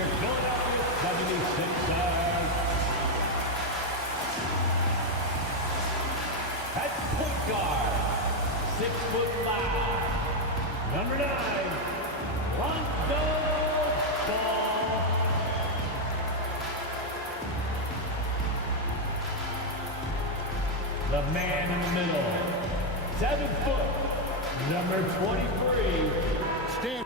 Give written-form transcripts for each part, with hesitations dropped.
your Philadelphia 76ers. At point guard, 6'5", number 9, Lonzo Ball. The man in the middle, 7 foot, number 23, Stan.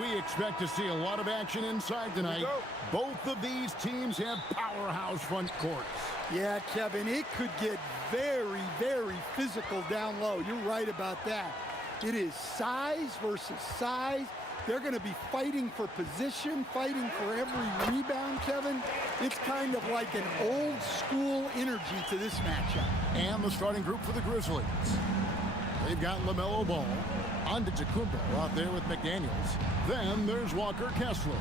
We expect to see a lot of action inside tonight. Both of these teams have powerhouse front courts. Yeah, Kevin, it could get very, very physical down low. You're right about that. It is size versus size. They're going to be fighting for position, fighting for every rebound, Kevin. It's kind of like an old school energy to this matchup. And the starting group for the Grizzlies. They've got LaMelo Ball, Antetokounmpo out there with McDaniels. Then there's Walker Kessler.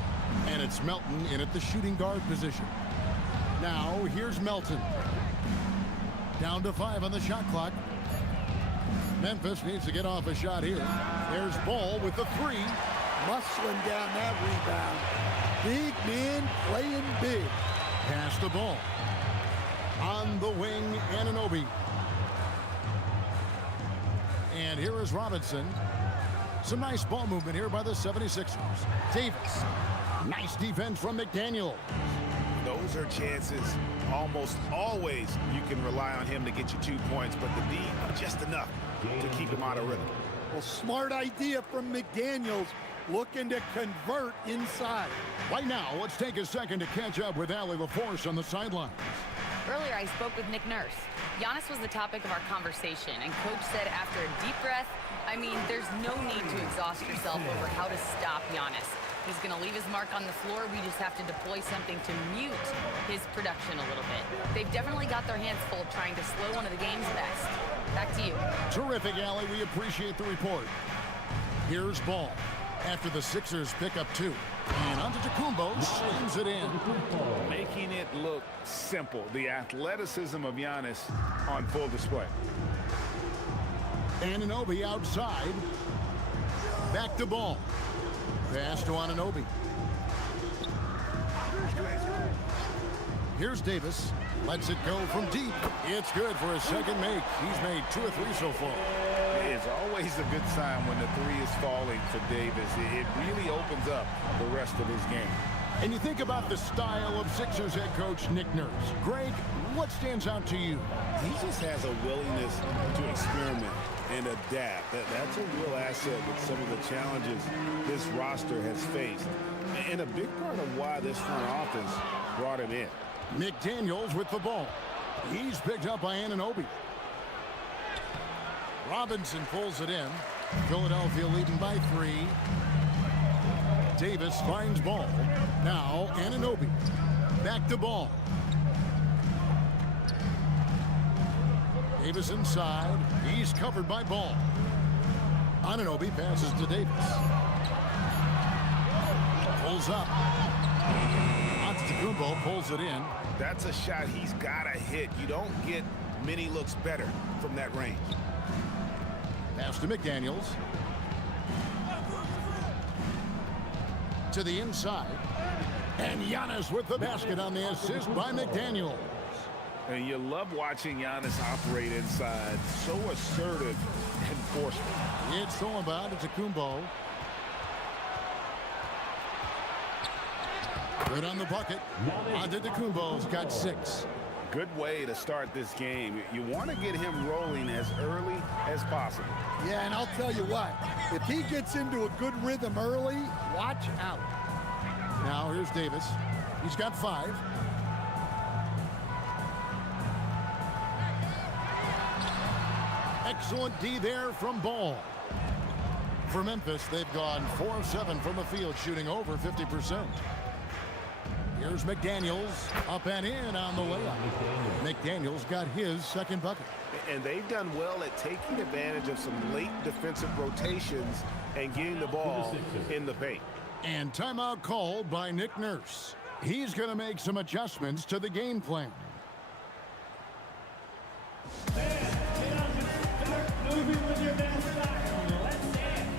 And it's Melton in at the shooting guard position. Now here's Melton. Down to 5 on the shot clock. Memphis needs to get off a shot here. There's Ball with the 3. Muscling down that rebound. Big men playing big. Pass the ball. On the wing, Anunoby. And here is Robinson. Some nice ball movement here by the 76ers. Davis. Nice defense from McDaniel. Those are chances. Almost always you can rely on him to get you 2 points, but the D, just enough to keep him out of rhythm. Well, smart idea from McDaniels, looking to convert inside. Right now, let's take a second to catch up with Allie LaForce on the sidelines. Earlier, I spoke with Nick Nurse. Giannis was the topic of our conversation, and Coach said after a deep breath, I mean, there's no need to exhaust yourself over how to stop Giannis. He's going to leave his mark on the floor. We just have to deploy something to mute his production a little bit. They've definitely got their hands full trying to slow one of the game's best. Back to you. Terrific, Allie. We appreciate the report. Here's Ball after the Sixers pick up 2. And Antetokounmpo slings it in. Making it look simple. The athleticism of Giannis on full display. Anunoby outside. Back to Ball. Pass to Anunoby. Here's Davis. Lets it go from deep. It's good for a second make. He's made 2 or 3 so far. His It's always a good sign when the three is falling for Davis. It really opens up the rest of his game. And you think about the style of Sixers head coach Nick Nurse. Greg, what stands out to you? He just has a willingness to experiment and adapt. That's a real asset with some of the challenges this roster has faced. And a big part of why this front office brought him in. McDaniels with the ball. He's picked up by Anunoby. Robinson pulls it in. Philadelphia leading by 3. Davis finds ball. Now Anunoby. Back to ball. Davis inside. He's covered by ball. Anunoby passes to Davis. Pulls up. Antetokounmpo pulls it in. That's a shot he's got to hit. You don't get many looks better from that range. Pass to McDaniels. To the inside. And Giannis with the basket on the assist by McDaniels. And you love watching Giannis operate inside. So assertive and forceful. It's stolen by Antetokounmpo. Good on the bucket. Antetokounmpo's got 6. Good way to start this game. You want to get him rolling as early as possible. Yeah, and I'll tell you what, if he gets into a good rhythm early, watch out. Now here's Davis. He's got 5. Excellent D there from Ball. For Memphis, they've gone 4 of 7 from the field, shooting over 50%. Here's McDaniels, up and in on the layup. McDaniels got his second bucket. And they've done well at taking advantage of some late defensive rotations and getting the ball in the paint. And timeout called by Nick Nurse. He's going to make some adjustments to the game plan. Moving with your best style. Let's dance.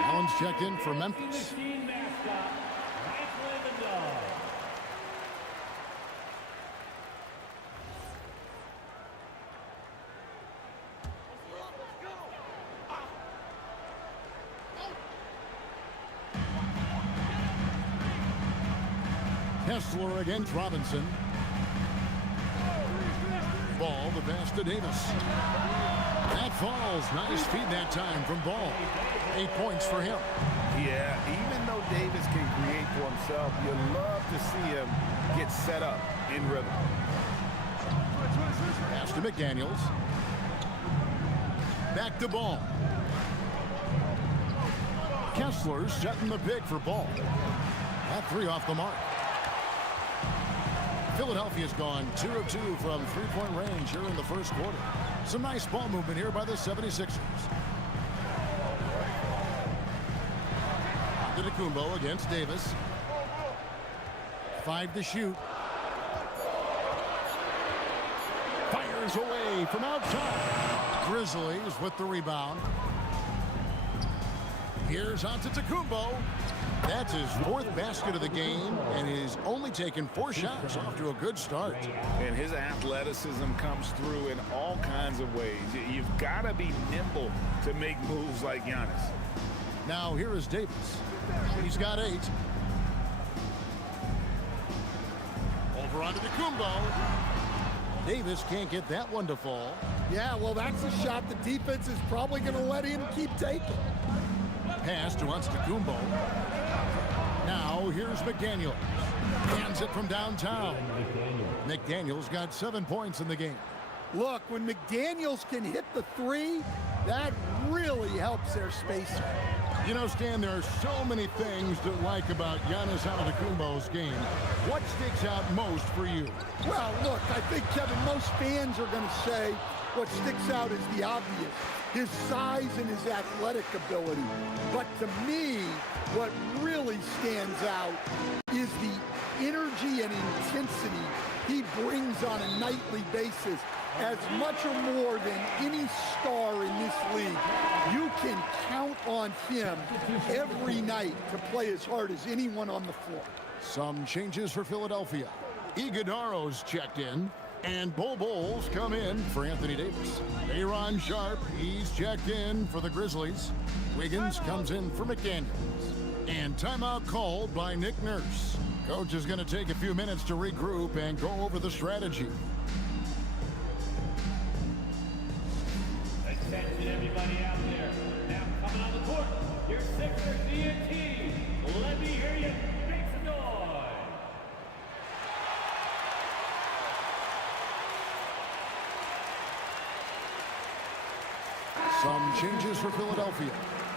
Allen's checked in for Memphis. Team mascot, Franklin the Dog. Kessler against Robinson. Ball, the pass to Davis. That falls. Nice feed that time from Ball. 8 points for him. Yeah, even though Davis can create for himself, you love to see him get set up in rhythm. Pass to McDaniels. Back to Ball. Kessler setting the pick for Ball. That 3 off the mark. Philadelphia's gone 2 of 2 from three-point range here in the first quarter. Some nice ball movement here by the 76ers. Antetokounmpo against Davis. 5 to shoot. Fires away from outside. Grizzlies with the rebound. Here's Antetokounmpo. That's his 4th basket of the game, and he's only taken 4 shots. Off to a good start. And his athleticism comes through in all kinds of ways. You've got to be nimble to make moves like Giannis. Now here is Davis. He's got 8. Over onto the Kumbo. Davis can't get that one to fall. Yeah, well, that's a shot the defense is probably going to let him keep taking. Pass to Antetokounmpo. Now here's McDaniels. Hands it from downtown. McDaniels got 7 points in the game. Look, when McDaniels can hit the 3, that really helps their spacing. You know, Stan, there are so many things to like about Giannis Antetokounmpo's game. What sticks out most for you? Well, look, I think, Kevin, most fans are going to say what sticks out is the obvious, his size and his athletic ability. But to me, what really stands out is the energy and intensity he brings on a nightly basis, as much or more than any star in this league, you can count on him every night to play as hard as anyone on the floor. Some changes for Philadelphia. Iguodaro's checked in, and Bol come in for Anthony Davis. Aaron Sharp, he's checked in for the Grizzlies. Wiggins comes in for McDaniels. And timeout called by Nick Nurse. Coach is going to take a few minutes to regroup and go over the strategy. Attention everybody out there. Now coming on the court, your Sixers DNT. Let me hear you make some noise. Some changes for Philadelphia.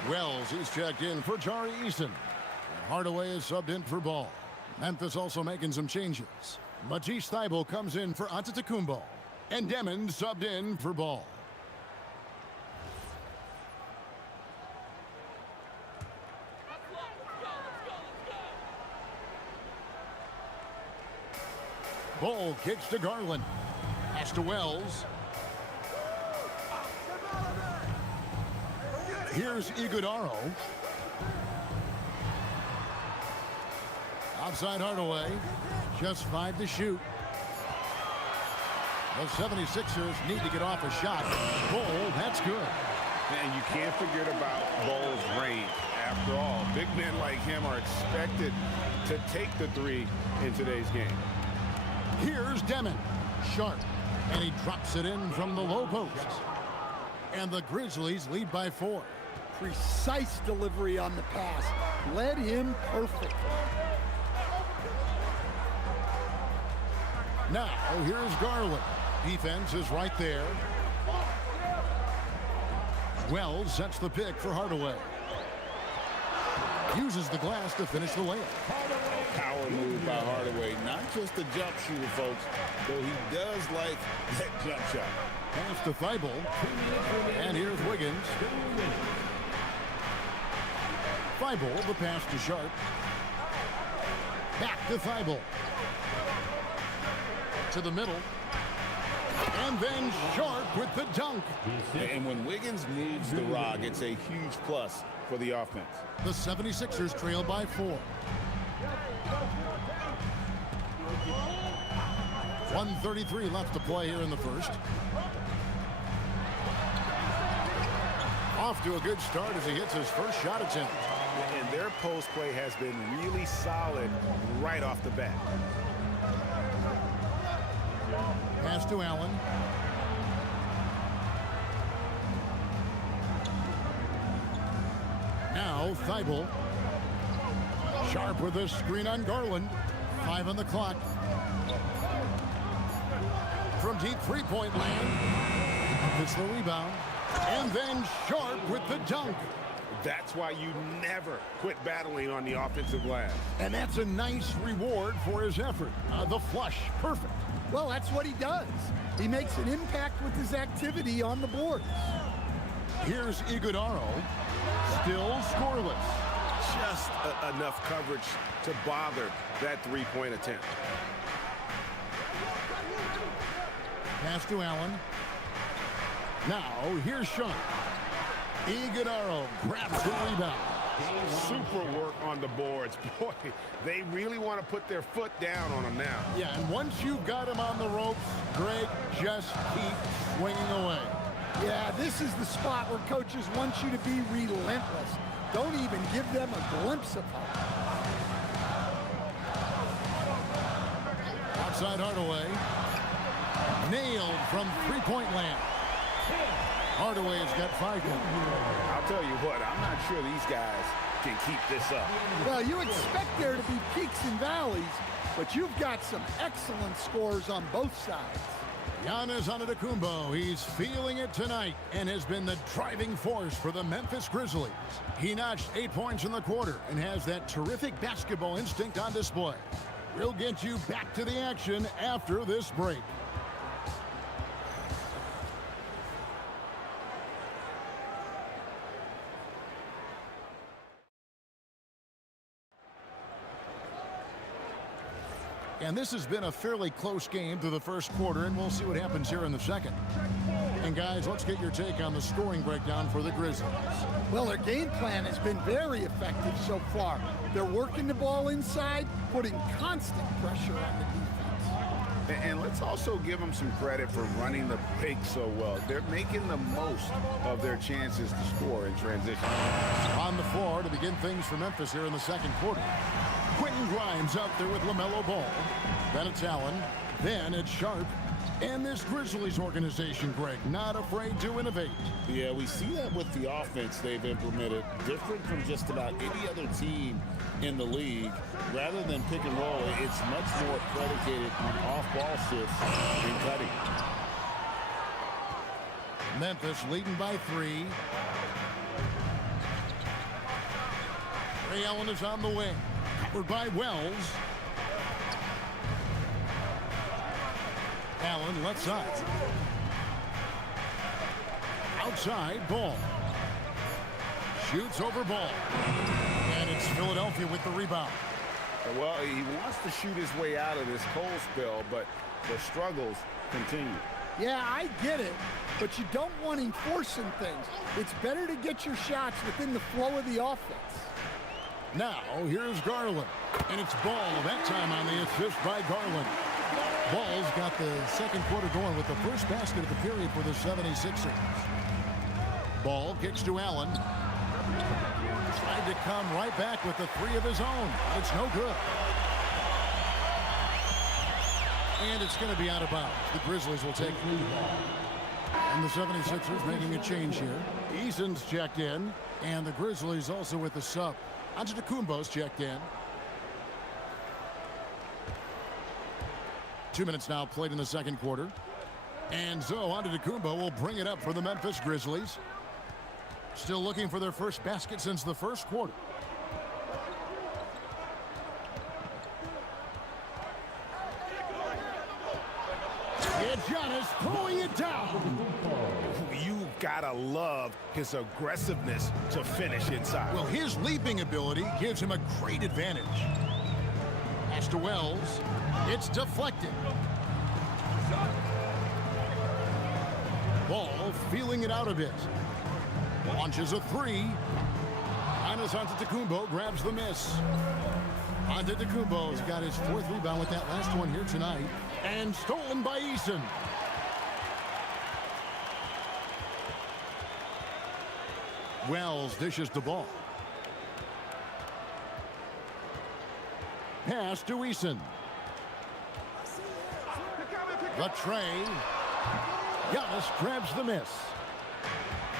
Wells, he's checked in for Jari Eason. And Hardaway is subbed in for Ball. Memphis also making some changes. Matisse Thybulle comes in for Antetokounmpo. And Demon subbed in for Ball. Ball kicks to Garland. Pass to Wells. Here's Iguodaro. Outside Hardaway. Just 5 to shoot. The 76ers need to get off a shot. Ball, that's good. And you can't forget about Ball's range. After all, big men like him are expected to take the three in today's game. Here's Demon. Sharp. And he drops it in from the low post. And the Grizzlies lead by 4. Precise delivery on the pass. Led him perfect. Now, here's Garland. Defense is right there. Wells sets the pick for Hardaway. Uses the glass to finish the layup. Power move by Hardaway. Not just a jump shooter, folks, though he does like that jump shot. Pass to Thybulle. And here's Wiggins. Thybulle, the pass to Sharp. Back to Thybulle. To the middle. And then Sharp with the dunk. And when Wiggins moves the rock, it's a huge plus for the offense. The 76ers trail by 4. 1:33 left to play here in the first. Off to a good start as he hits his first shot attempt. And their post play has been really solid right off the bat. Pass to Allen. Now Thybulle. Sharp with a screen on Garland. 5 on the clock. From deep three-point land. It's the rebound. And then Sharp with the dunk. That's why you never quit battling on the offensive glass. And that's a nice reward for his effort. The flush, perfect. Well, that's what he does. He makes an impact with his activity on the board. Here's Iguodaro. Still scoreless. Just enough coverage to bother that three-point attempt. Pass to Allen. Now, here's Sean. Iguodaro grabs the rebound. Super work on the boards. Boy, they really want to put their foot down on him now. Yeah, and once you've got him on the ropes, Greg, just keep swinging away. Yeah, this is the spot where coaches want you to be relentless. Don't even give them a glimpse of hope. Outside Hardaway. Nailed from three-point land. Hardaway has got 5 points. I'll tell you what, I'm not sure these guys can keep this up. Well, you expect there to be peaks and valleys, but you've got some excellent scores on both sides. Giannis Antetokounmpo, he's feeling it tonight and has been the driving force for the Memphis Grizzlies. He notched 8 points in the quarter and has that terrific basketball instinct on display. We'll get you back to the action after this break. And this has been a fairly close game through the first quarter, and we'll see what happens here in the second. And guys, let's get your take on the scoring breakdown for the Grizzlies. Well, their game plan has been very effective so far. They're working the ball inside, putting constant pressure on the defense. And let's also give them some credit for running the pick so well. They're making the most of their chances to score in transition. On the floor to begin things for Memphis here in the second quarter. Quentin Grimes out there with LaMelo Ball. Then it's Allen. Then it's Sharp. And this Grizzlies organization, Greg, not afraid to innovate. Yeah, we see that with the offense they've implemented. Different from just about any other team in the league. Rather than pick and roll, it's much more predicated on off-ball shifts and cutting. Memphis leading by 3. Ray Allen is on the wing. Covered by Wells. Allen left side. Outside, Ball. Shoots over Ball. And it's Philadelphia with the rebound. Well, he wants to shoot his way out of this cold spell, but the struggles continue. Yeah, I get it, but you don't want him forcing things. It's better to get your shots within the flow of the offense. Now, here's Garland. And it's Ball, that time on the assist by Garland. Ball's got the second quarter going with the first basket of the period for the 76ers. Ball kicks to Allen. Tried to come right back with the 3 of his own. It's no good. And it's going to be out of bounds. The Grizzlies will take lead. And the 76ers making a change here. Eason's checked in. And the Grizzlies also with the sub. Antetokounmpo's checked in. 2 minutes now played in the second quarter. And so Antetokounmpo will bring it up for the Memphis Grizzlies. Still looking for their first basket since the first quarter. And Giannis throwing it down. You've got to love his aggressiveness to finish inside. Well, his leaping ability gives him a great advantage. Pass to Wells. It's deflected. Ball feeling it out a bit. Launches a 3. Giannis Antetokounmpo grabs the miss. Antetokounmpo's got his 4th rebound with that last one here tonight. And stolen by Eason. Wells dishes the ball. Pass to Eason. The tray. Giannis grabs the miss.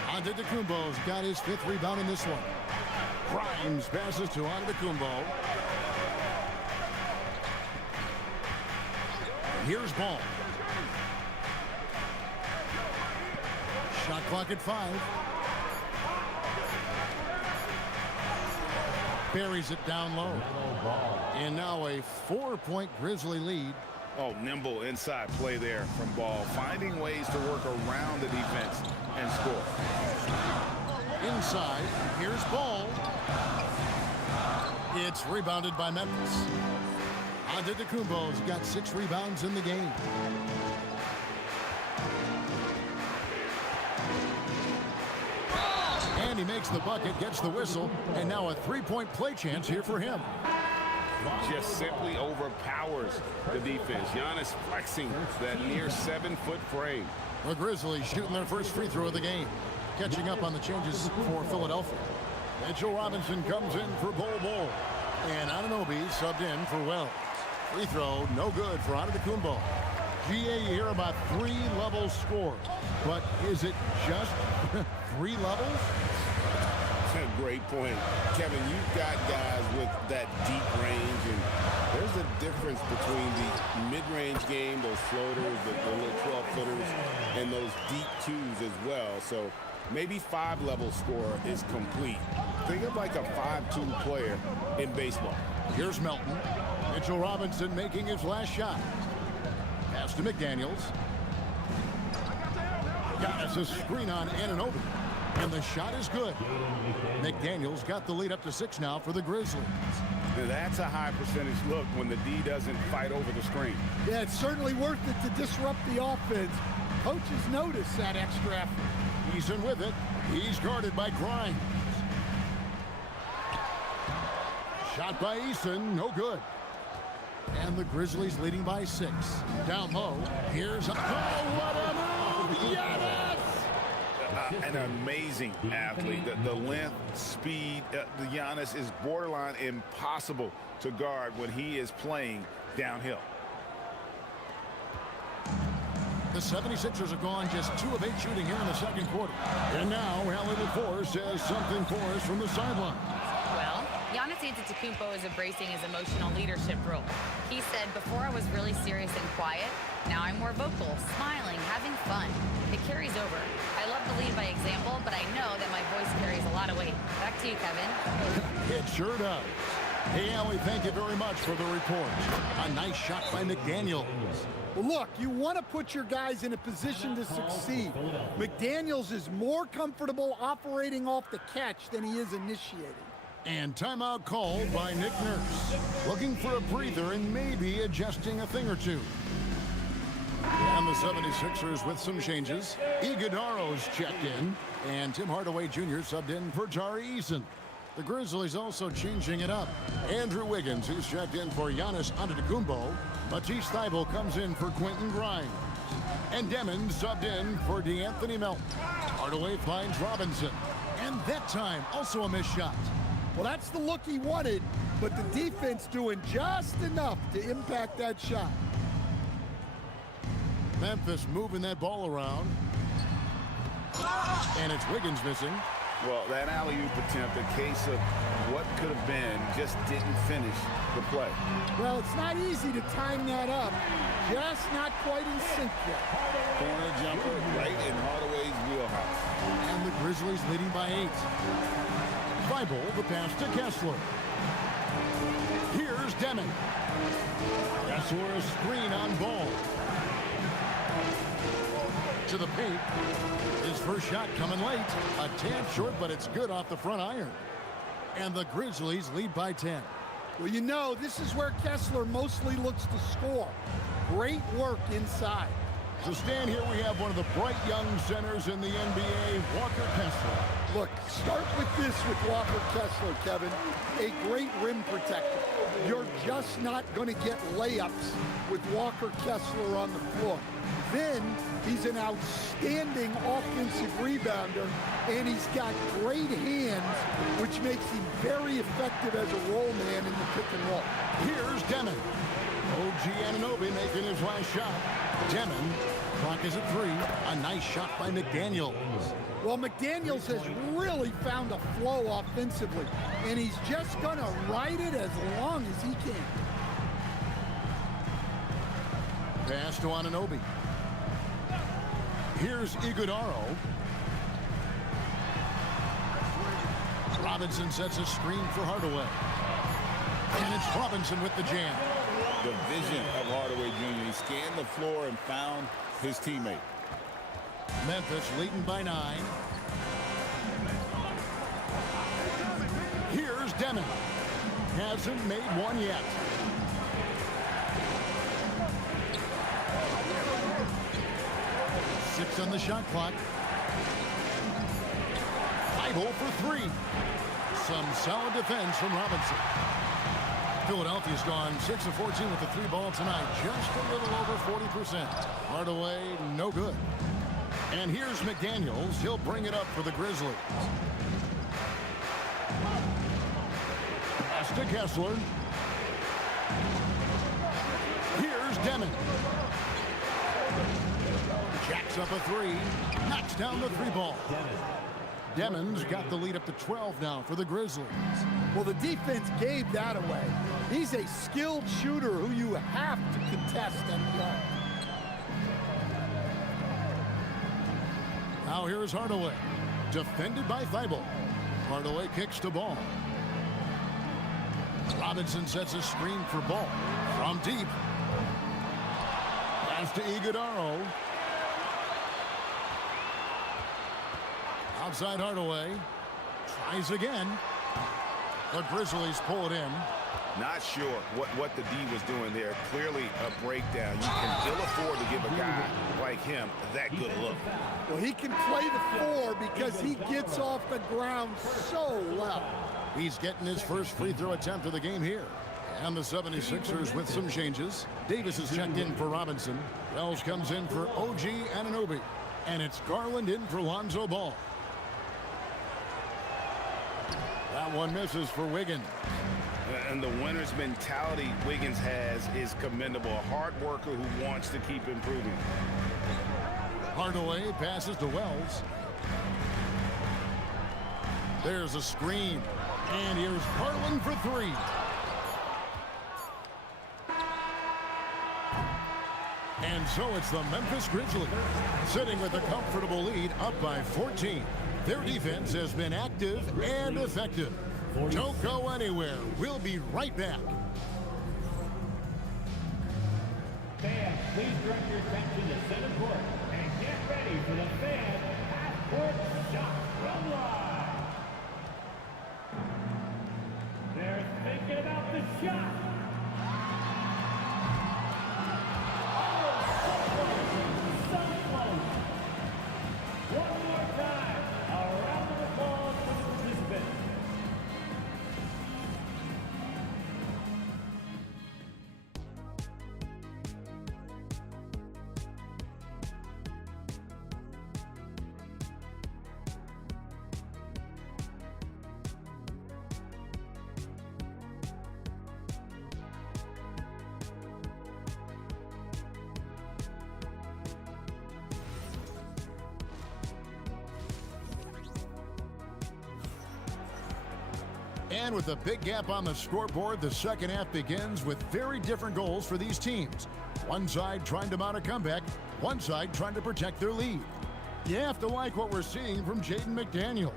Antetokounmpo's got his 5th rebound in this one. Grimes passes to Antetokounmpo. Here's Ball. Shot clock at 5. Buries it down low. And now a 4-point Grizzly lead. Oh, nimble inside play there from Ball. Finding ways to work around the defense and score. Inside, here's Ball. It's rebounded by Memphis. Antetokounmpo's got 6 rebounds in the game. And he makes the bucket, gets the whistle, and now a 3-point play chance here for him. Just simply overpowers the defense. Giannis flexing that near 7-foot frame. The Grizzlies shooting their first free throw of the game. Catching up on the changes for Philadelphia. Mitchell Robinson comes in for Bol. And Anunoby subbed in for Wells. Free throw, no good for Antetokounmpo. GA, you hear about 3 levels scored. But is it just 3 levels? Great point. Kevin, you've got guys with that deep range, and there's a difference between the mid-range game, those floaters, the little 12-footers, and those deep 2s as well. So maybe 5-level score is complete. Think of like a 5-2 player in baseball. Here's Melton. Mitchell Robinson making his last shot. Pass to McDaniels. Got a screen on Anunoby. And the shot is good. McDaniels got the lead up to 6 now for the Grizzlies. Now, that's a high percentage look when the D doesn't fight over the screen. Yeah, it's certainly worth it to disrupt the offense. Coaches notice that extra effort. Eason with it. He's guarded by Grimes. Shot by Eason, no good. And the Grizzlies leading by 6. Down low, here's a... Oh, what a move! Yes! An amazing athlete. The length, speed, the Giannis is borderline impossible to guard when he is playing downhill. The 76ers have gone just 2 of 8 shooting here in the second quarter. And now, Allie LaForce has something for us from the sideline. Well, Giannis Antetokounmpo is embracing his emotional leadership role. He said, before I was really serious and quiet, now I'm more vocal, smiling, having fun. It carries over. I love to lead by example, but I know that my voice carries a lot of weight. Back to you, Kevin. It sure does. Hey, Allie, thank you very much for the report. A nice shot by McDaniels. Well, look, you want to put your guys in a position to succeed. McDaniels is more comfortable operating off the catch than he is initiating. And timeout called by Nick Nurse. Looking for a breather and maybe adjusting a thing or two. And the 76ers with some changes. Iguodaro's checked in. And Tim Hardaway Jr. subbed in for Tari Eason. The Grizzlies also changing it up. Andrew Wiggins, who's checked in for Giannis Antetokounmpo. Matisse Thybulle comes in for Quentin Grimes. And Demon subbed in for DeAnthony Melton. Hardaway finds Robinson. And that time, also a missed shot. Well, that's the look he wanted, but the defense doing just enough to impact that shot. Memphis moving that ball around. And it's Wiggins missing. Well, that alley-oop attempt, a case of what could have been, just didn't finish the play. Well, it's not easy to time that up. Just not quite in sync yet. Corner jumper right in Hardaway's wheelhouse. And the Grizzlies leading by 8. Thybulle, the pass to Kessler. Here's Demon. Kessler a screen on ball. To the paint. His first shot coming late. A tad short, but it's good off the front iron. And the Grizzlies lead by 10. Well, you know, this is where Kessler mostly looks to score. Great work inside. To stand here, we have one of the bright young centers in the NBA, Walker Kessler. Look, start with this with Walker Kessler, Kevin. A great rim protector. You're just not going to get layups with Walker Kessler on the floor. Then he's an outstanding offensive rebounder, and he's got great hands, which makes him very effective as a roll man in the pick and roll. Here's Demon. OG Anunoby making his last shot. Demon, clock is at 3. A nice shot by McDaniels. Well, McDaniels has really found a flow offensively, and he's just going to ride it as long as he can. Pass to Anunoby. Here's Iguodaro. Robinson sets a screen for Hardaway. And it's Robinson with the jam. The vision of Hardaway Jr. He scanned the floor and found his teammate. Memphis leading by 9. Here's Demon. Hasn't made one yet. Six on the shot clock. Thybulle for 3. Some solid defense from Robinson. Philadelphia's gone 6 of 14 with the 3 ball tonight. Just a little over 40%. Hardaway, no good. And here's McDaniels. He'll bring it up for the Grizzlies. Pass to Kessler. Here's Demon. Jacks up a 3. Knocks down the 3 ball. Demon's got the lead up to 12 now for the Grizzlies. Well, the defense gave that away. He's a skilled shooter who you have to contest and block. Now here's Hardaway. Defended by Thybulle. Hardaway kicks to ball. Robinson sets a screen for ball. From deep. Pass to Iguodaro. Outside Hardaway. Tries again. The Grizzlies pull it in. Not sure what the D was doing there. Clearly a breakdown. You can ill afford to give a guy like him that good look. Well, he can play the 4 because he gets off the ground so well. He's getting his first free throw attempt of the game here. And the 76ers with some changes. Davis is checked in for Robinson. Wells comes in for OG Anunoby. And it's Garland in for Lonzo Ball. That one misses for Wiggins. And the winner's mentality Wiggins has is commendable. A hard worker who wants to keep improving. Hardaway passes to Wells. There's a screen. And here's Garland for 3. And so it's the Memphis Grizzlies sitting with a comfortable lead up by 14. Their defense has been active and effective. Don't go anywhere. We'll be right back. Fans, please direct your attention to center court and get ready for the fan half-court shot from live. They're thinking about the shot. One more time, a round of applause for the participants. And with a big gap on the scoreboard, the second half begins with very different goals for these teams. One side trying to mount a comeback, one side trying to protect their lead. You have to like what we're seeing from Jaden McDaniels.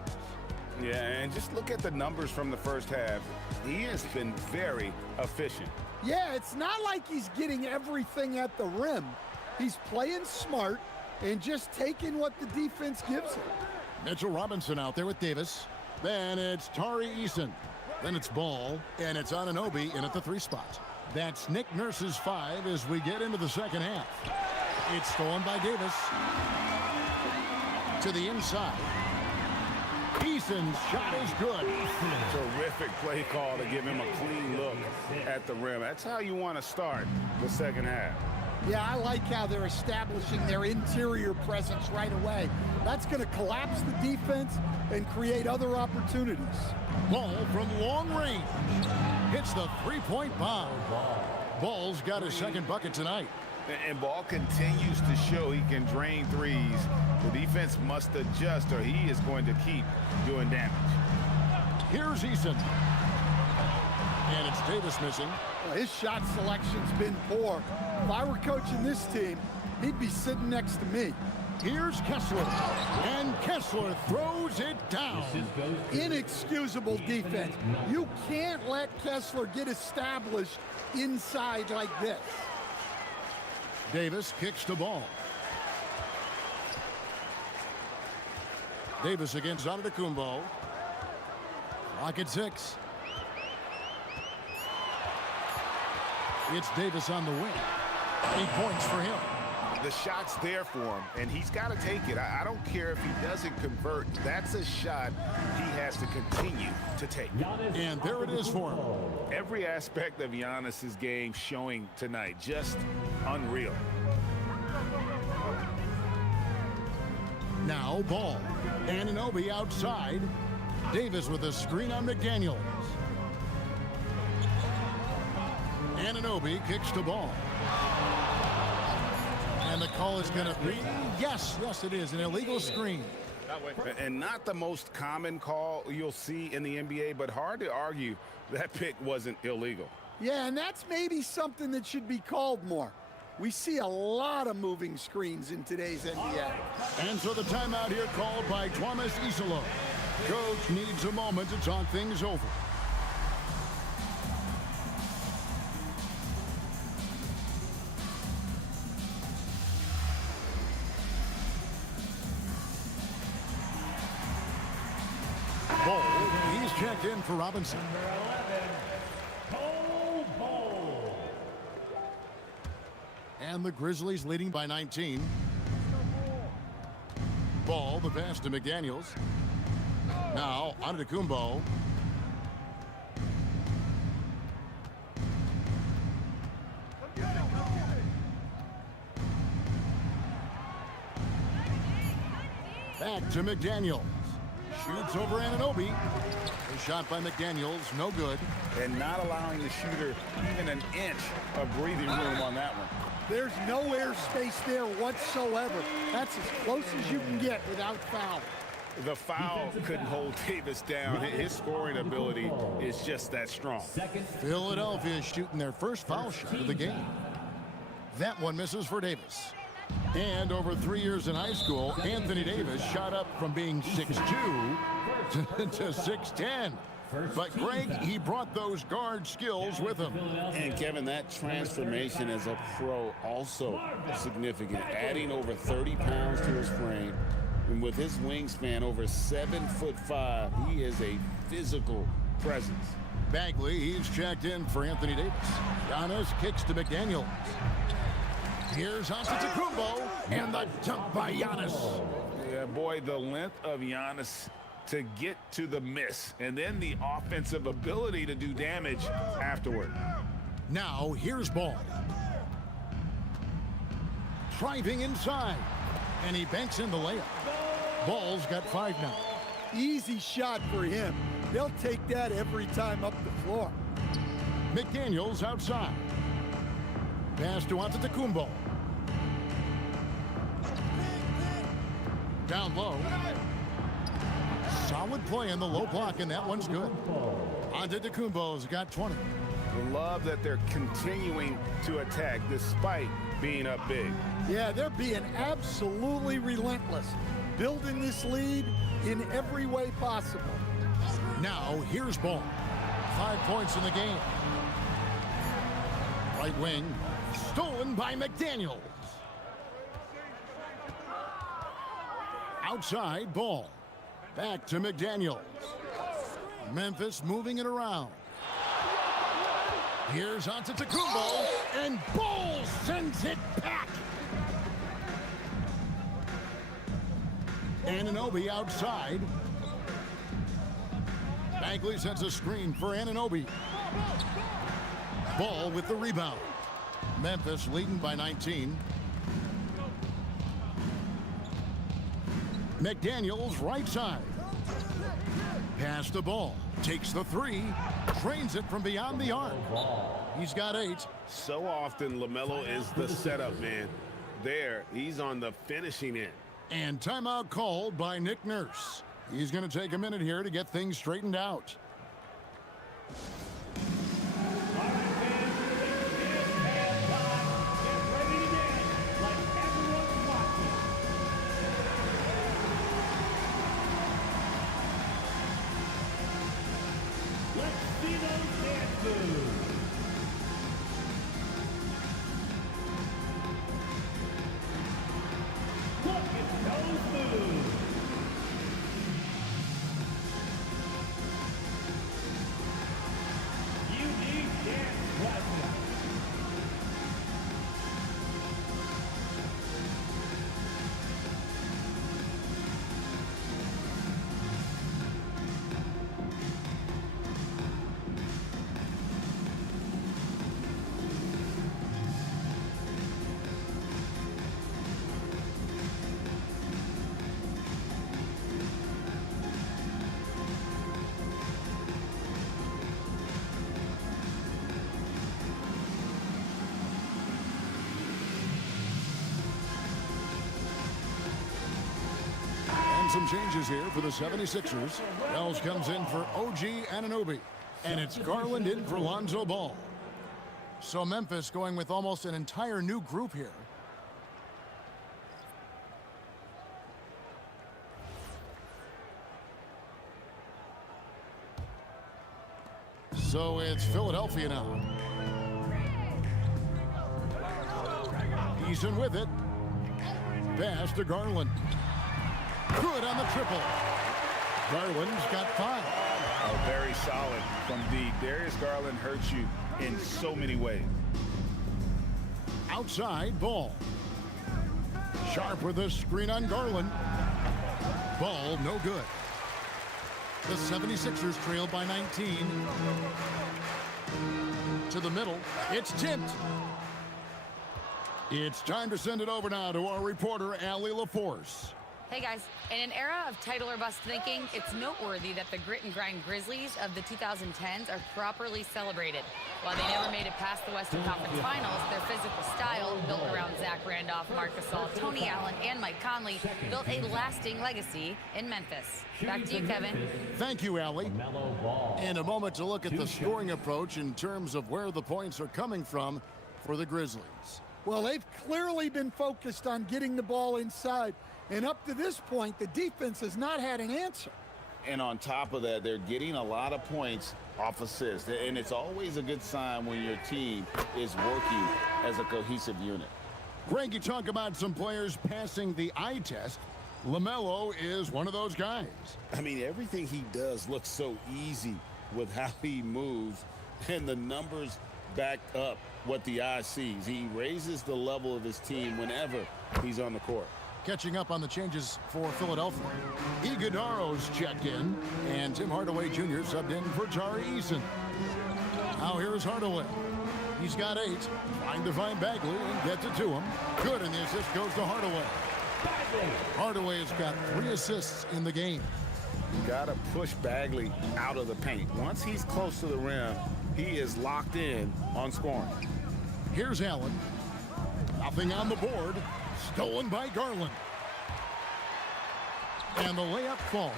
Yeah, and just look at the numbers from the first half. He has been very efficient. Yeah, it's not like he's getting everything at the rim. He's playing smart and just taking what the defense gives him. Mitchell Robinson out there with Davis. Then it's Tari Eason. Then it's Ball, and it's Anunoby in at the 3 spot. That's Nick Nurse's 5 as we get into the second half. It's stolen by Davis. To the inside. Eason's shot is good. Terrific play call to give him a clean look at the rim. That's how you want to start the second half. Yeah, I like how they're establishing their interior presence right away. That's going to collapse the defense and create other opportunities. Ball from long range. Hits the 3-point bomb. Ball's got his second bucket tonight. And Ball continues to show he can drain threes. The defense must adjust or he is going to keep doing damage. Here's Eason. And it's Davis missing. Well, his shot selection's been poor. If I were coaching this team, he'd be sitting next to me. Here's Kessler. And Kessler throws it down. Inexcusable defense. You can't let Kessler get established inside like this. Davis kicks the ball. Davis against Antetokounmpo. Clock at 6. It's Davis on the wing. 8 points for him. The shot's there for him, and he's got to take it. I don't care if he doesn't convert. That's a shot he has to continue to take. And there it is for him. Every aspect of Giannis's game showing tonight. Just unreal. Now Ball. Anunoby outside. Davis with a screen on McDaniels. Anunoby kicks the ball. And the call is going to be, yes, it is, an illegal screen. And not the most common call you'll see in the NBA, but hard to argue that pick wasn't illegal. Yeah, and that's maybe something that should be called more. We see a lot of moving screens in today's NBA. And so the timeout here called by Thomas Isolo. Coach needs a moment to talk things over. Ball, he's checked in for Robinson. Number 11, Cole And the Grizzlies leading by 19. Ball, the pass to McDaniels. Now, Antetokounmpo. Back to McDaniels. Shoots over Anunoby. A shot by McDaniels, no good. And not allowing the shooter even an inch of breathing room on that one. There's no airspace there whatsoever. That's as close as you can get without foul. The foul couldn't hold Davis down. His scoring ability is just that strong. Philadelphia is shooting their first foul shot of the game. That one misses for Davis. And over 3 years in high school, Anthony Davis shot up from being 6'2" to 6'10". But Greg, he brought those guard skills with him. And Kevin, that transformation as a pro also significant. Adding over 30 pounds to his frame. And with his wingspan over 7'5", he is a physical presence. Bagley, he's checked in for Anthony Davis. Giannis kicks to McDaniels. Here's Antetokounmpo, and the dunk by Giannis. Yeah, boy, the length of Giannis to get to the miss, and then the offensive ability to do damage afterward. Now, here's Ball. Driving inside, and he banks in the layup. Ball's got 5 now. Easy shot for him. They'll take that every time up the floor. McDaniels outside. Pass to Antetokounmpo. Down low. Solid play in the low block, and that one's good. Antetokounmpo's got 20. Love that they're continuing to attack despite being up big. Yeah, they're being absolutely relentless, building this lead in every way possible. Now, here's Ball. 5 points in the game. Right wing, stolen by McDaniels. Outside, Ball. Back to McDaniels. Memphis moving it around. Here's Antetokounmpo, and Ball sends it back. Anunoby outside. Bagley sends a screen for Anunoby. Ball with the rebound. Memphis leading by 19. McDaniels right side. Pass the ball. Takes the 3. Trains it from beyond the arc. He's got 8. So often, LaMelo is the setup man. There, he's on the finishing end. And timeout called by Nick Nurse. He's going to take a minute here to get things straightened out. Some changes here for the 76ers. Wells comes in for OG Anunoby. And it's Garland in for Lonzo Ball. So Memphis going with almost an entire new group here. So it's Philadelphia now. Eason with it. Pass to Garland. Good on the triple. Garland's got 5. Oh, very solid from D. Darius Garland hurts you in so many ways. Outside ball. Sharp with a screen on Garland. Ball no good. The 76ers trail by 19. To the middle. It's tipped. It's time to send it over now to our reporter, Allie LaForce. Hey guys, in an era of title or bust thinking, it's noteworthy that the grit and grind Grizzlies of the 2010s are properly celebrated. While they never made it past the Western Conference Finals, their physical style, built around Zach Randolph, Marc Gasol, Tony Allen, and Mike Conley, built a lasting legacy in Memphis. Back to you, Kevin. Thank you, Allie. In a moment to look at the scoring approach in terms of where the points are coming from for the Grizzlies. Well, they've clearly been focused on getting the ball inside. And up to this point, the defense has not had an answer. And on top of that, they're getting a lot of points off assists. And it's always a good sign when your team is working as a cohesive unit. Greg, you talk about some players passing the eye test. LaMelo is one of those guys. I mean, everything he does looks so easy with how he moves, and the numbers back up what the eye sees. He raises the level of his team whenever he's on the court. Catching up on the changes for Philadelphia. Iguodaro's checked in, and Tim Hardaway Jr. subbed in for Tari Eason. Now here's Hardaway. He's got 8, trying to find Bagley and gets it to him. Good, and the assist goes to Hardaway. Hardaway has got 3 assists in the game. You got to push Bagley out of the paint. Once he's close to the rim, he is locked in on scoring. Here's Allen. Nothing on the board. Stolen by Garland. And the layup falls.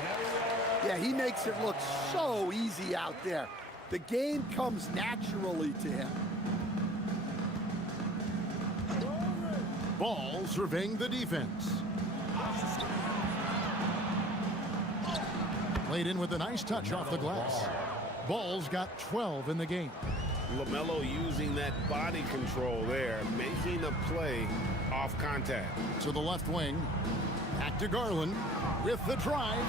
Yeah, he makes it look so easy out there. The game comes naturally to him. Ball surveying the defense. Played in with a nice touch off the glass. Ball's got 12 in the game. LaMelo using that body control there, making a play off contact. To the left wing. Back to Garland with the drive.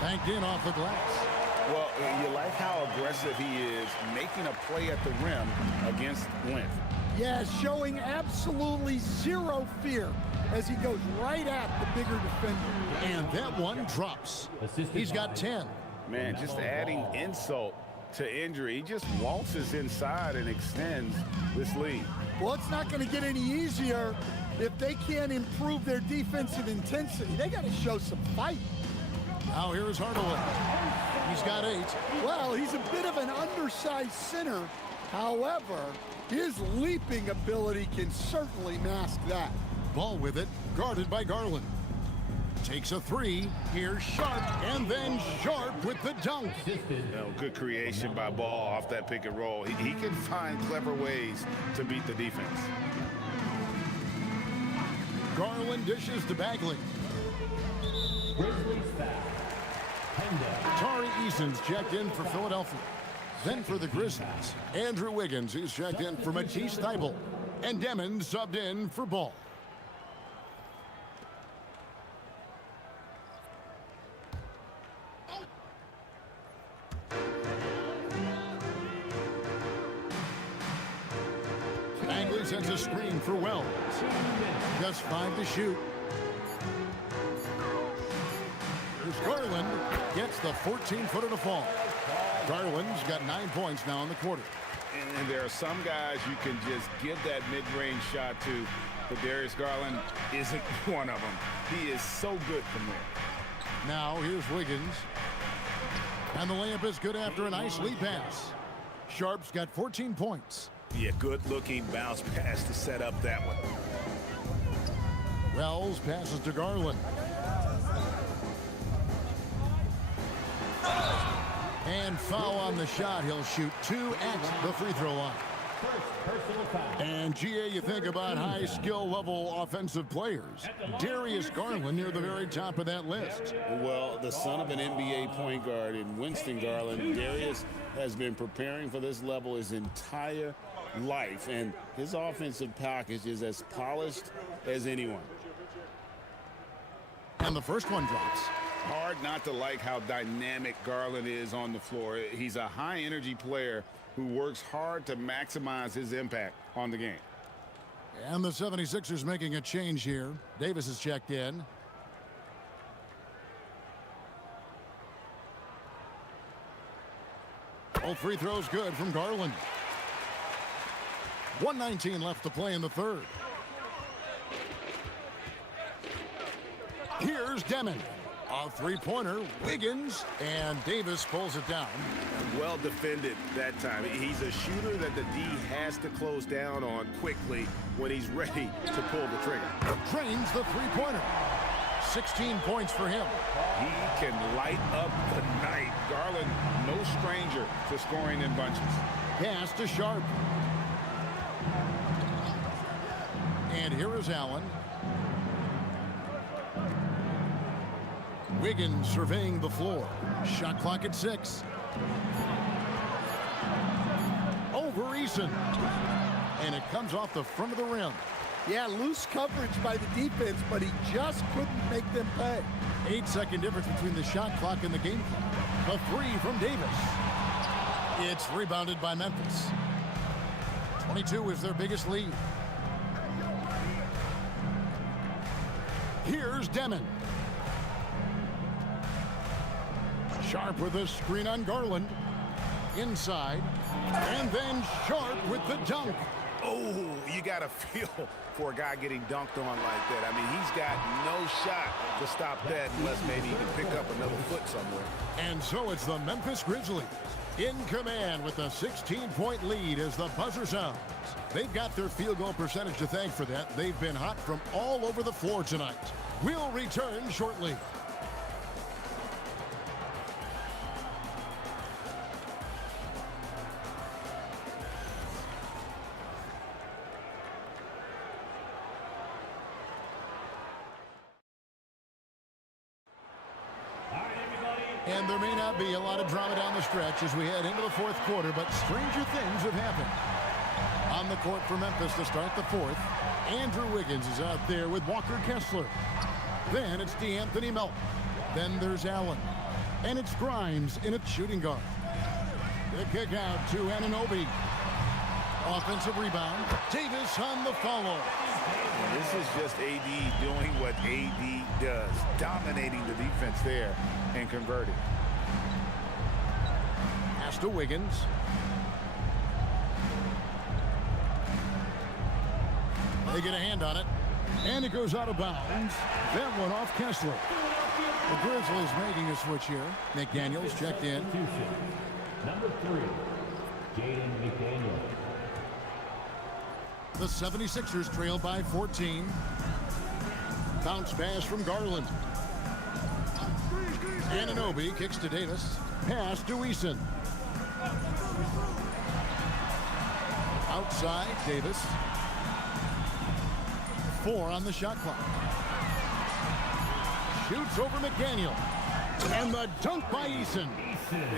Banked in off the glass. Well, you like how aggressive he is, making a play at the rim against length. Yeah, showing absolutely zero fear as he goes right at the bigger defender. And that one drops. He's got 10. Man, just adding insult to injury. He just waltzes inside and extends this lead. Well, it's not going to get any easier if they can't improve their defensive intensity. They got to show some fight. Now here's Hardaway. He's got 8. Well, he's a bit of an undersized center. However, his leaping ability can certainly mask that. Ball with it, guarded by Garland. Takes a 3. Here's Sharp, and then Sharp with the dunk. Good creation by Ball off that pick and roll. He can find clever ways to beat the defense. Garland dishes to Bagley. Grizzlies foul. Tari Eason's checked in for Philadelphia. Then for the Grizzlies, Andrew Wiggins is checked in for Matisse Thybulle. And Demon subbed in for Ball. Bagley sends a screen for Wells. Just 5 to shoot. Here's Garland. Gets the 14-footer to fall. Garland's got 9 points now in the quarter. And there are some guys you can just give that mid-range shot to, but Darius Garland isn't one of them. He is so good from there. Now here's Wiggins. And the layup is good after a nice lead pass. Sharp's got 14 points. Yeah, good-looking bounce pass to set up that one. Wells passes to Garland. And foul on the shot. He'll shoot 2 at the free throw line. And GA, you think about high skill level offensive players. Darius Garland near the very top of that list. Well, the son of an NBA point guard in Winston Garland, Darius has been preparing for this level his entire life, and his offensive package is as polished as anyone. And the first one drops. Hard not to like how dynamic Garland is on the floor. He's a high-energy player who works hard to maximize his impact on the game. And the 76ers making a change here. Davis is checked in. All free throws good from Garland. 1:19 left to play in the third. Here's Demon. A three-pointer, Wiggins, and Davis pulls it down. Well defended that time. He's a shooter that the D has to close down on quickly when he's ready to pull the trigger. Drains the three-pointer. 16 points for him. He can light up the night. Garland, no stranger to scoring in bunches. Pass to Sharp. And here is Allen. Wiggins surveying the floor. Shot clock at 6. Over Eason. And it comes off the front of the rim. Yeah, loose coverage by the defense, but he just couldn't make them pay. 8-second difference between the shot clock and the game clock. A three from Davis. It's rebounded by Memphis. 22 is their biggest lead. Here's Demon. Sharp with a screen on Garland. Inside. And then Sharp with the dunk. Oh, you got to feel for a guy getting dunked on like that. I mean, he's got no shot to stop that unless maybe he can pick up another foot somewhere. And so it's the Memphis Grizzlies in command with a 16-point lead as the buzzer sounds. They've got their field goal percentage to thank for that. They've been hot from all over the floor tonight. We'll return shortly. And there may not be a lot of drama down the stretch as we head into the fourth quarter, but stranger things have happened. On the court for Memphis to start the fourth, Andrew Wiggins is out there with Walker Kessler. Then it's DeAnthony Melton. Then there's Allen. And it's Grimes in its shooting guard. The kick out to Anunoby. Offensive rebound. Davis on the follow. This is just AD doing what AD does, dominating the defense there and converting. Pass to Wiggins. They get a hand on it, and it goes out of bounds. That one off Kessler. The Grizzlies making a switch here. McDaniels checked in. Number 3, Jaden McDaniel. The 76ers trail by 14. Bounce pass from Garland. Anunoby kicks to Davis. Pass to Eason. Outside, Davis. 4 on the shot clock. Shoots over McDaniel. And the dunk by Eason.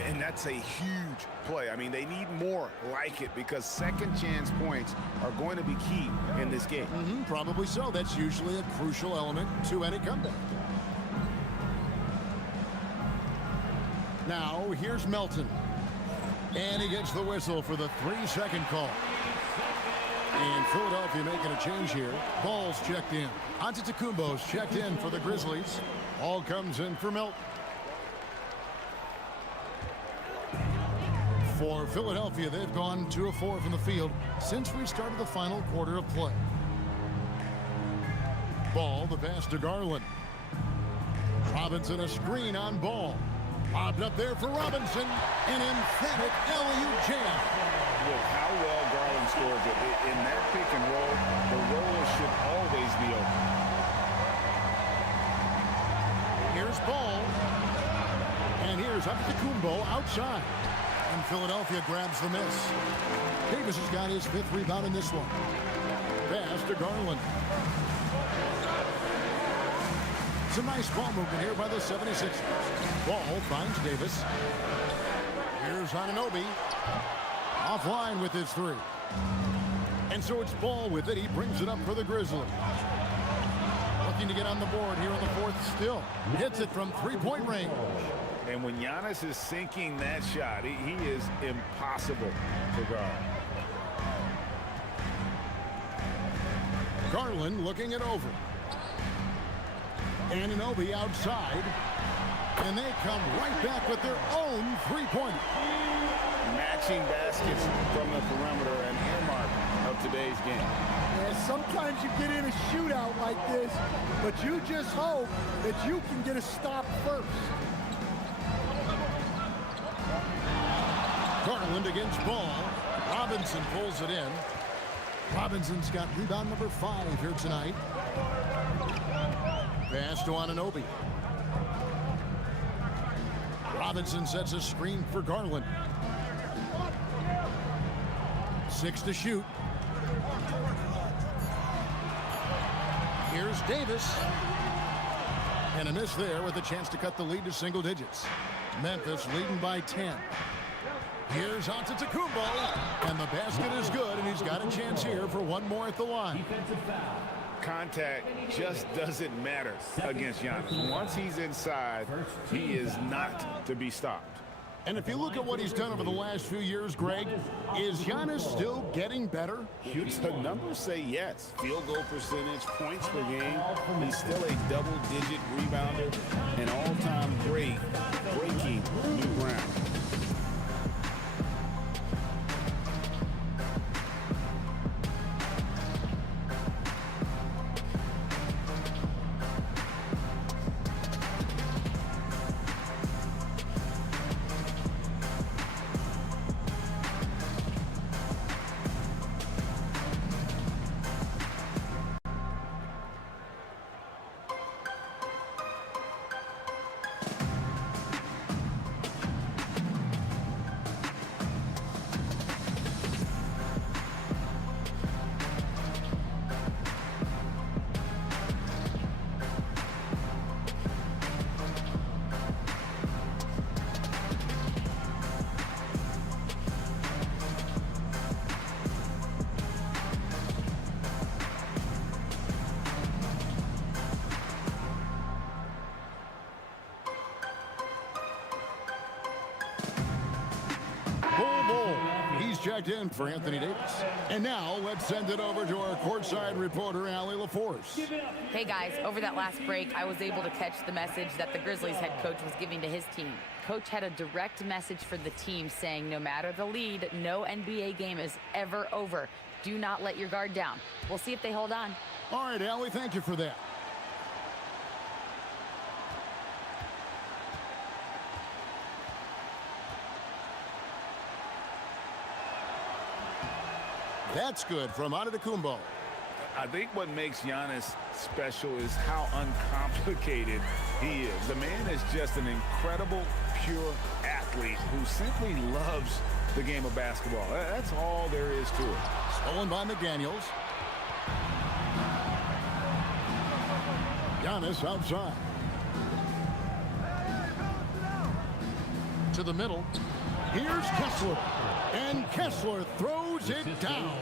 And that's a huge play. I mean, they need more like it because second chance points are going to be key in this game. Probably so. That's usually a crucial element to any comeback. Now, here's Melton. And he gets the whistle for the 3-second call. And Philadelphia making a change here. Ball's checked in. Antetokounmpo's checked in for the Grizzlies. Ball comes in for Melton. For Philadelphia, they've gone 2 of 4 from the field since we started the final quarter of play. Ball, the pass to Garland. Robinson a screen on Ball. Popped up there for Robinson. An emphatic alley-oop jam. Look how well Garland scores it. In that pick and roll, the roller should always be open. Here's Ball. And here's Antetokounmpo outside. And Philadelphia grabs the miss. Davis has got his 5th rebound in this one. Pass to Garland. It's a nice ball movement here by the 76ers. Ball finds Davis. Here's Anunoby. Offline with his 3. And so it's Ball with it. He brings it up for the Grizzlies. Looking to get on the board here in the fourth still. Hits it from 3-point range. And when Giannis is sinking that shot, he is impossible to guard. Garland looking it over. Anunoby outside. And they come right back with their own three-pointer. Matching baskets from the perimeter, an earmark of today's game. Yeah, sometimes you get in a shootout like this, but you just hope that you can get a stop first. Garland against Ball. Robinson pulls it in. Robinson's got rebound number 5 here tonight. Pass to Anunoby. Robinson sets a screen for Garland. 6 to shoot. Here's Davis. And a miss there with a chance to cut the lead to single digits. Memphis leading by 10. Here's Antetokounmpo, and the basket is good, and he's got a chance here for one more at the line. Defensive foul. Contact just doesn't matter against Giannis. Once he's inside, he is not to be stopped. And if you look at what he's done over the last few years, Greg, is Giannis still getting better? The numbers say yes. Field goal percentage, points per game. He's still a double-digit rebounder, an all-time great, breaking new ground. He's checked in for Anthony Davis. And now let's send it over to our courtside reporter, Allie LaForce. Hey guys, over that last break, I was able to catch the message that the Grizzlies head coach was giving to his team. Coach had a direct message for the team saying no matter the lead, no NBA game is ever over. Do not let your guard down. We'll see if they hold on. All right, Allie, thank you for that. That's good from Antetokounmpo. I think what makes Giannis special is how uncomplicated he is. The man is just an incredible, pure athlete who simply loves the game of basketball. That's all there is to it. Stolen by McDaniels. Giannis outside. To the middle. Here's Kessler. And Kessler throws it down.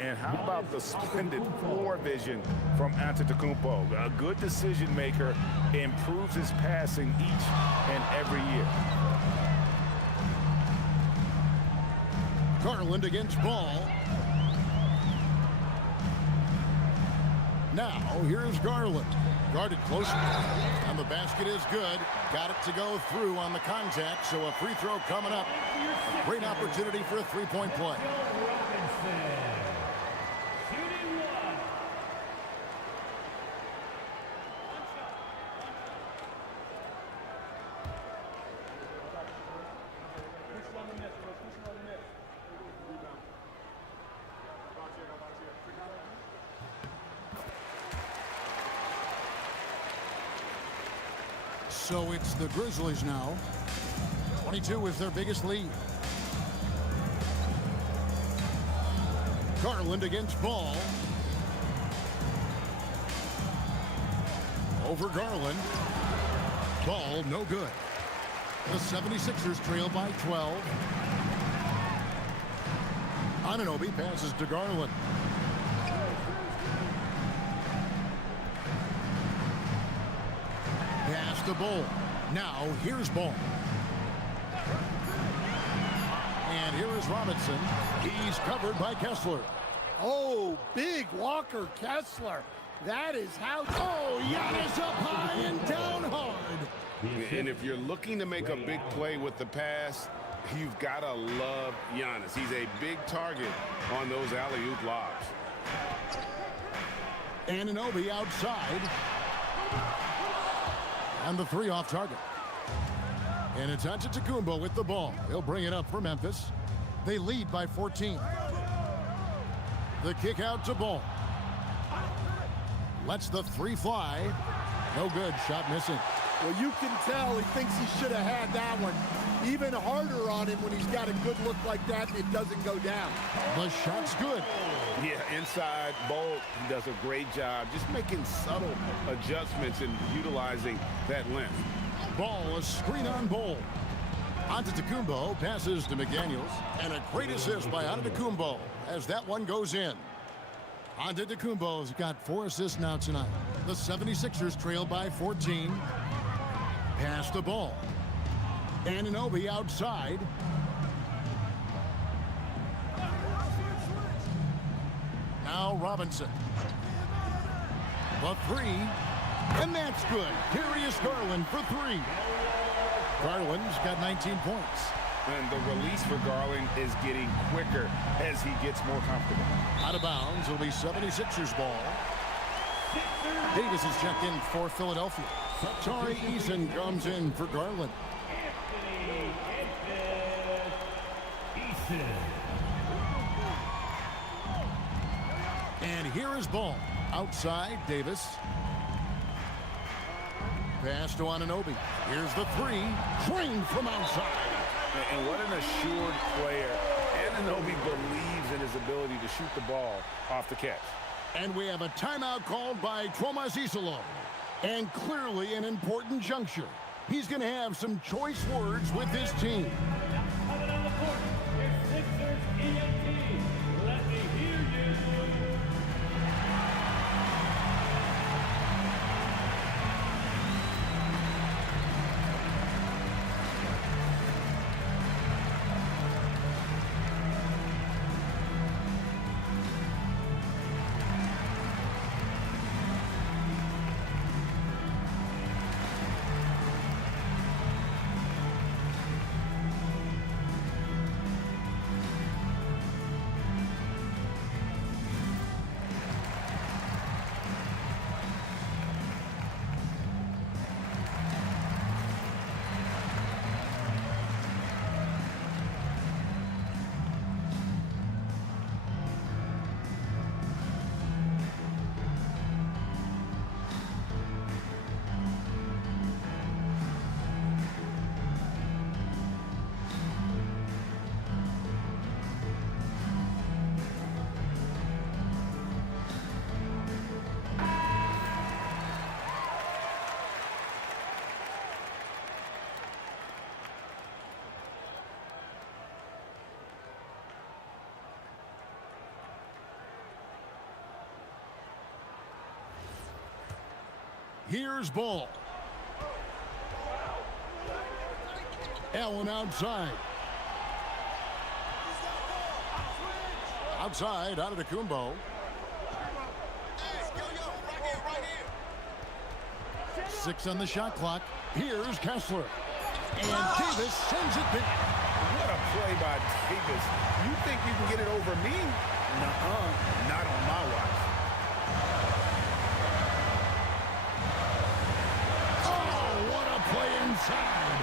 And how about the splendid floor vision from Antetokounmpo? A good decision maker, improves his passing each and every year. Garland against Ball. Now here's Garland. Guarded close. And the basket is good. Got it to go through on the contact, so a free throw coming up. A great opportunity for a three-point play. So it's the Grizzlies now. 22 is their biggest lead. Garland against Ball. Over Garland. Ball no good. The 76ers trail by 12. Anunoby passes to Garland. Pass to Ball. Now here's Ball. And here is Robinson. He's covered by Kessler. Oh, big Walker Kessler. That is how. Oh, Giannis up high and down hard. And if you're looking to make a big play with the pass, you've got to love Giannis. He's a big target on those alley-oop lobs. Anunoby outside. And the three off target. And it's Antetokounmpo with the ball. He'll bring it up for Memphis. They lead by 14. The kick out to Ball. Lets the three fly. No good. Shot missing. Well, you can tell he thinks he should have had that one. Even harder on him when he's got a good look like that, it doesn't go down. The shot's good. Yeah, inside, Bolt, he does a great job just making subtle adjustments and utilizing that length. Ball, a screen on Ball. Antetokounmpo passes to McDaniels. And a great assist by Antetokounmpo as that one goes in. Antetokounmpo's got 4 assists now tonight. The 76ers trail by 14. Pass the ball. Anunoby outside. Now Robinson. The three. And that's good. Darius Garland for 3. Garland's got 19 points. And the release for Garland is getting quicker as he gets more comfortable. Out of bounds, it'll be 76ers ball. Davis is checked in for Philadelphia. Tari Eason comes in for Garland. And here is Ball. Outside, Davis. Pass to Anunoby. Here's the three. Trained from outside. And what an assured player. Anunoby believes in his ability to shoot the ball off the catch. And we have a timeout called by Thomas Isolo. And clearly an important juncture. He's going to have some choice words with his team. Coming on the court, it's Sixers ENT. Let me hear you. Here's Ball. Allen outside. Outside, out of the Antetokounmpo. 6 on the shot clock. Here's Kessler. And Davis sends it back. What a play by Davis. You think you can get it over me? Nuh-uh. Not on my watch. Inside.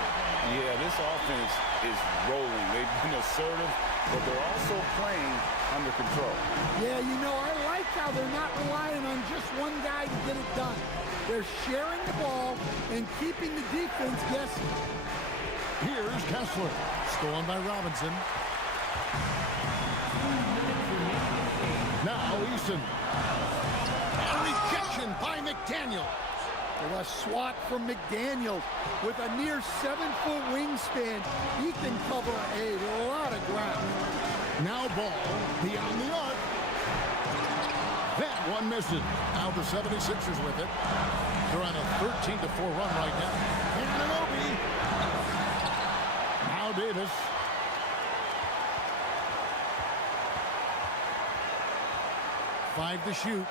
Yeah, this offense is rolling. They've been assertive, but they're also playing under control. Yeah, you know, I like how they're not relying on just one guy to get it done. They're sharing the ball and keeping the defense guessing. Here's Kessler. Stolen by Robinson. Now Eason. A rejection by McDaniel. A swat from McDaniels with a near 7-foot wingspan. He can cover a lot of ground. Now Ball beyond the arc. That one misses. Now the 76ers with it. They're on a 13-4 run right now. Anunoby. Now Davis. 5 to shoot.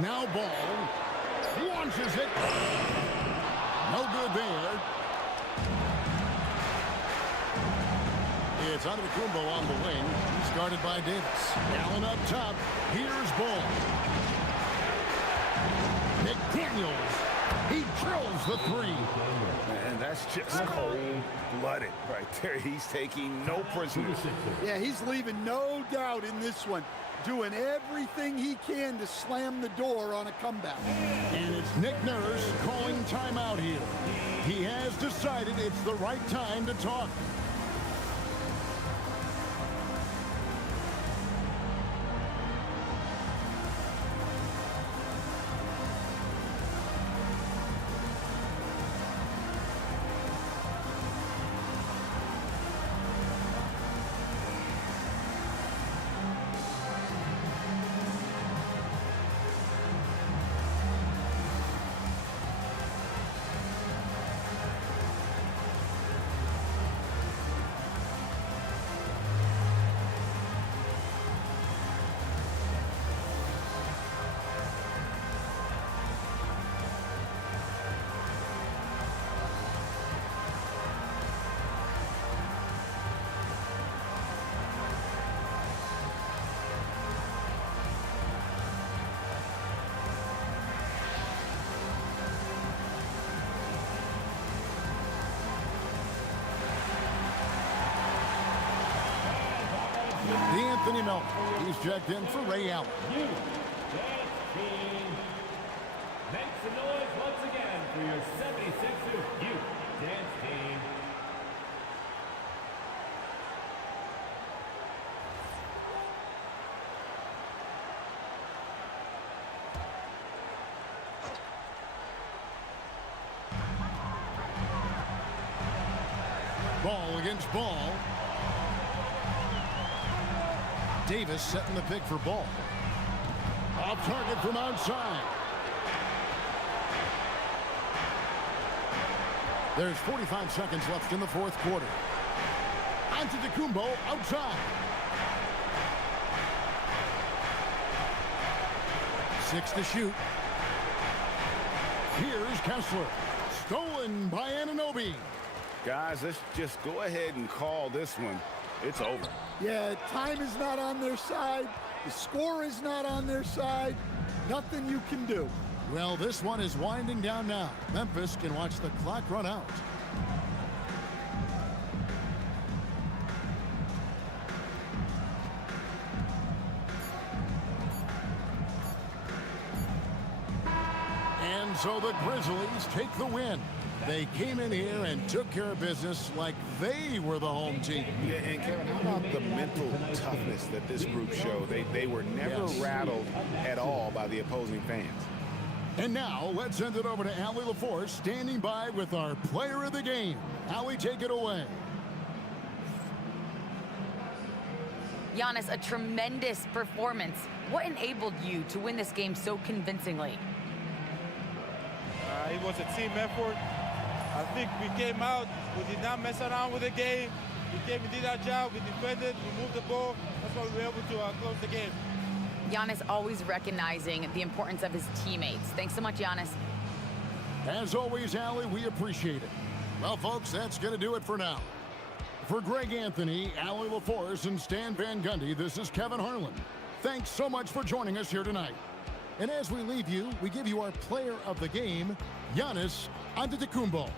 Now ball. Launches it. No good there. It's Antetokounmpo on the wing. He's guarded by Davis. Allen up top. Here's ball. McDaniels. He drills the 3. And that's just cold-blooded right there. He's taking no prisoners. Yeah, he's leaving no doubt in this one. Doing everything he can to slam the door on a comeback. And it's Nick Nurse calling timeout here. He has decided it's the right time to talk. Anthony Melton. He's checked in for Ray Allen. You, dance team. Make some noise once again for your 76ers youth dance team. Ball against ball. Davis setting the pick for ball. Off target from outside. There's 45 seconds left in the fourth quarter. Antetokounmpo outside. 6 to shoot. Here's Kessler. Stolen by Anunoby. Guys, let's just go ahead and call this one. It's over. Yeah, time is not on their side. The score is not on their side. Nothing you can do. Well, this one is winding down now. Memphis can watch the clock run out. And so the Grizzlies take the win. They came in here and took care of business like they were the home team. Yeah, and Kevin, how about the mental toughness that this group showed? They were never rattled at all by the opposing fans. And now let's send it over to Allie LaForce standing by with our player of the game. Allie, take it away. Giannis, a tremendous performance. What enabled you to win this game so convincingly? It was a team effort. I think we came out, we did not mess around with the game. We came and did our job, we defended, we moved the ball. That's why we were able to close the game. Giannis always recognizing the importance of his teammates. Thanks so much, Giannis. As always, Allie, we appreciate it. Well, folks, that's going to do it for now. For Greg Anthony, Allie LaForce, and Stan Van Gundy, this is Kevin Harlan. Thanks so much for joining us here tonight. And as we leave you, we give you our player of the game, Giannis Antetokounmpo.